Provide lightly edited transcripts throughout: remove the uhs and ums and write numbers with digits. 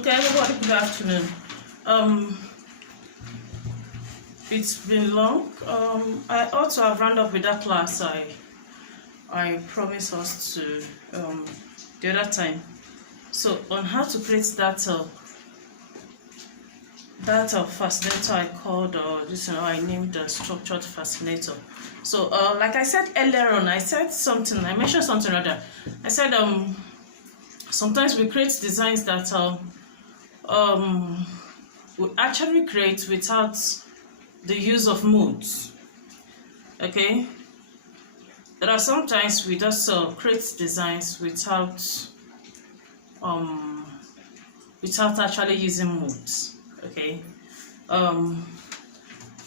Okay, everybody, good afternoon. It's been long. I ought to have rounded up with that class I promised us to the other time. So on how to create that fascinator I called I named the structured fascinator. So like I said earlier on, I mentioned something rather. I said sometimes we create designs that we actually create without the use of modes. Okay, there are sometimes we just create designs without actually using modes. Okay, or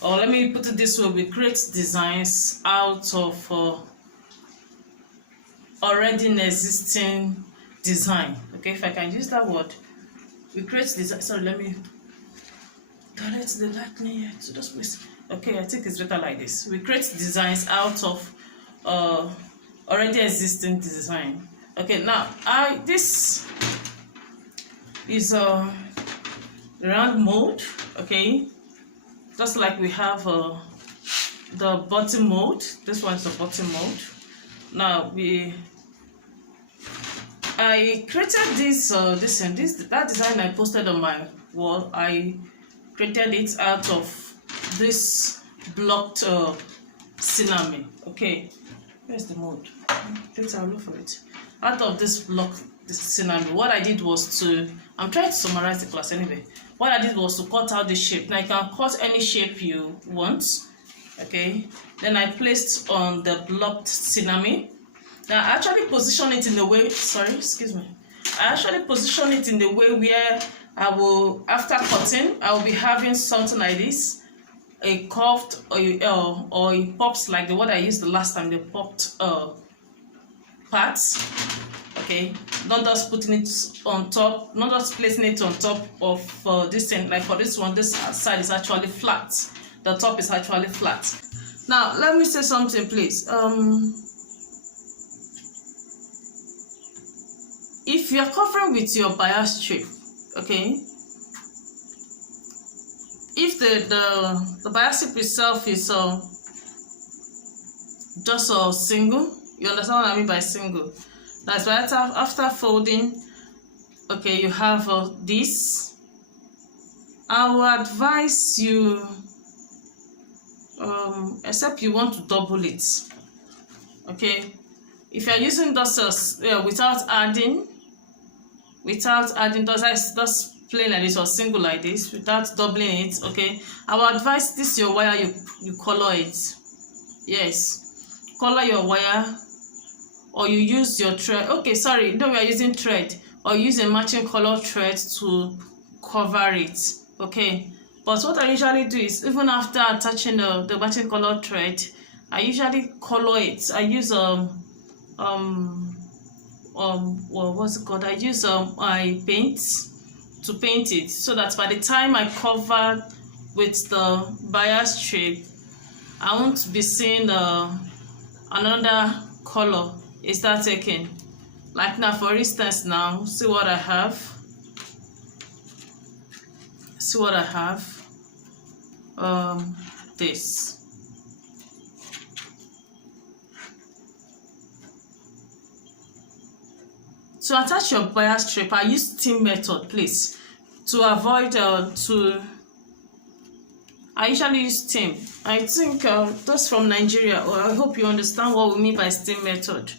let me put it this way: we create designs out of already an existing design. Okay, if I can use that word, we create design. Sorry, let me direct the lightning here to this place. Okay, I think it's better like this. We create designs out of already existing design. Okay, now this is a round mode. Okay, just like we have the bottom mode. This one is the bottom mode. Now I created that design I posted on my wall. I created it out of this blocked SINAMAY. Okay, where's the mode? Let's have a look for it. Out of this SINAMAY, what I did was I'm trying to summarize the class anyway. What I did was to cut out the shape. Now you can cut any shape you want. Okay, then I placed on the blocked SINAMAY. Now I actually position it in the way, I actually position it in the way where I will, after cutting, I will be having something like this, a curved or it pops like the one I used the last time, the popped parts. Okay, not just putting it on top, not just placing it on top of this thing. Like for this one, this side is actually flat. The top is actually flat. Now let me say something, please. If you are covering with your bias strip, okay, if the bias strip itself is just a single, you understand what I mean by single? That's why after folding, okay, you have this. I will advise you, except you want to double it, okay. If you are using dusters without adding just plain like this or single like this, without doubling it, okay, I will advise this your wire, you color it. Yes, color your wire, or you use your thread. Okay, sorry, no, we are using thread, or use a matching color thread to cover it. Okay, but what I usually do is, even after attaching the matching color thread, I usually color it. I use what's it called? I use my paint to paint it, so that by the time I cover with the bias strip, I won't be seeing another color is that taken. Like now, for instance, now see what I have. This. To attach your bias strip, I use steam method, please. To avoid I usually use steam. I think those from Nigeria, or I hope you understand what we mean by steam method.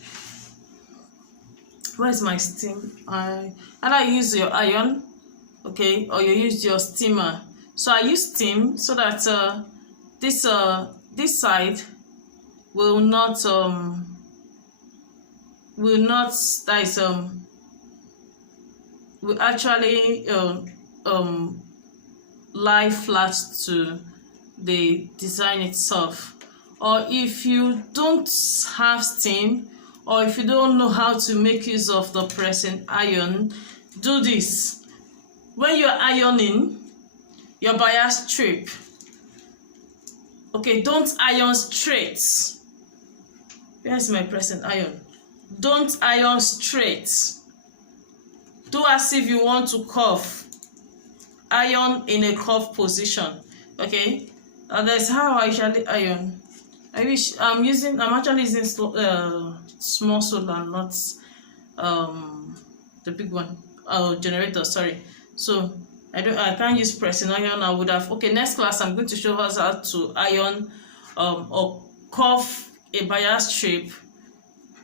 Where's my steam? Either you use your iron, okay, or you use your steamer. So I use steam so that this side will not will actually lie flat to the design itself. Or if you don't have steam, or if you don't know how to make use of the pressing iron, do this. When you're ironing your bias strip, okay, don't iron straight. Where's my pressing iron? Don't iron straight. do as if you want to curve, iron in a curve position. Okay, that's how I usually iron. I'm actually using small solar, not the big one, generator, sorry. So I can't use pressing iron. I would have, okay, next class I'm going to show us how to iron or curve a bias strip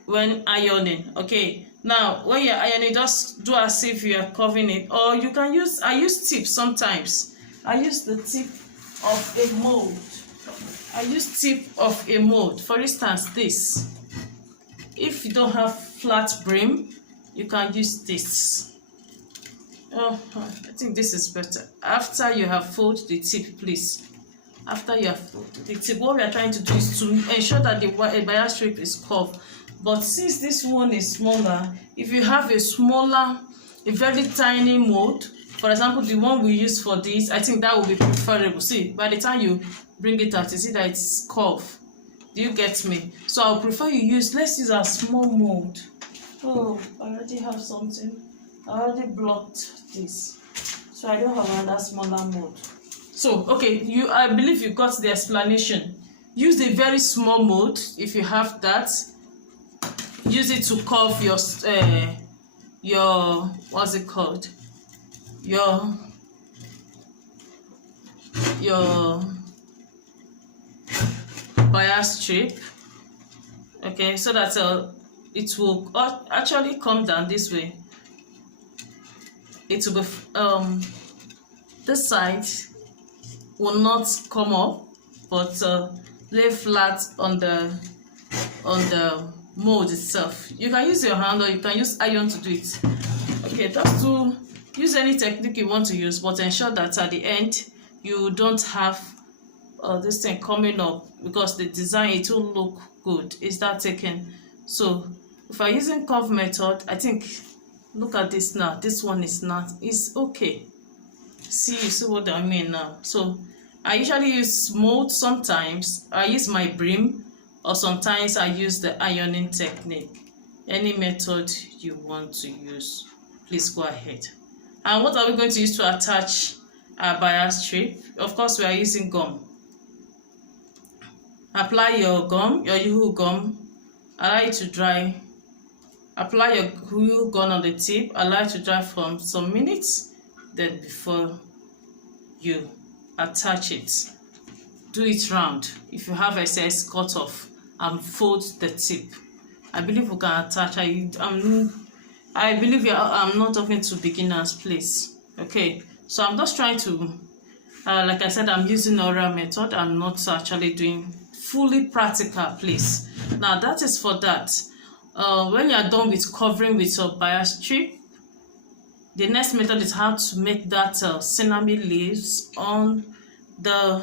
when ironing. Okay, now when you're ironing, just do as if you are curving it, or you can use, I use tips sometimes. I use the tip of a mold. For instance, this. If you don't have flat brim, you can use this. I think this is better. After you have folded the tip, please. After you have folded the tip, what we are trying to do is to ensure that the bias strip is curved. But since this one is smaller, if you have a very tiny mold, for example, the one we use for this, I think that would be preferable. See, by the time you bring it out, you see that it's curved. Do you get me? So I'll prefer let's use a small mold. Oh, I already have something. I already blocked this, so I don't have another smaller mold. So okay, I believe you got the explanation. Use a very small mold if you have that. Use it to curve your what's it called? Your bias strip. Okay, so that it will actually come down this way. It will be this side will not come up, but lay flat on the mold itself. You can use your hand or you can use iron to do it. Okay, just to use any technique you want to use, but ensure that at the end you don't have this thing coming up, because the design, it will look good. Is that taken? So if I'm using curve method, I think, look at this now, this one is not, it's okay. You see what I mean now? So I usually use mold. Sometimes I use my brim, or sometimes I use the ironing technique. Any method you want to use, please go ahead. And what are we going to use to attach our bias strip? Of course, we are using gum. Apply your gum, your glue gum, allow it to dry. Apply your glue gun on the tip, allow it to dry for some minutes, then before you attach it, do it round. If you have excess, cut off and fold the tip. I believe we can attach. I believe I'm not talking to beginners, please. Okay, so I'm just trying to like I said, I'm using oral method. I'm not actually doing fully practical, please. Now that is for that. When you are done with covering with your bias strip, the next method is how to make that SINAMAY leaves on the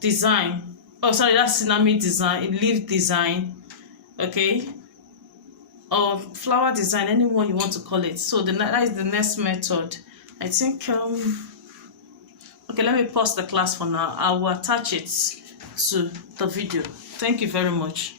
design. Oh, sorry, that's SINAMAY design, leaf design, okay, or flower design, anyone you want to call it. So that is the next method. I think okay, let me pause the class for now. I will attach it to the video. Thank you very much.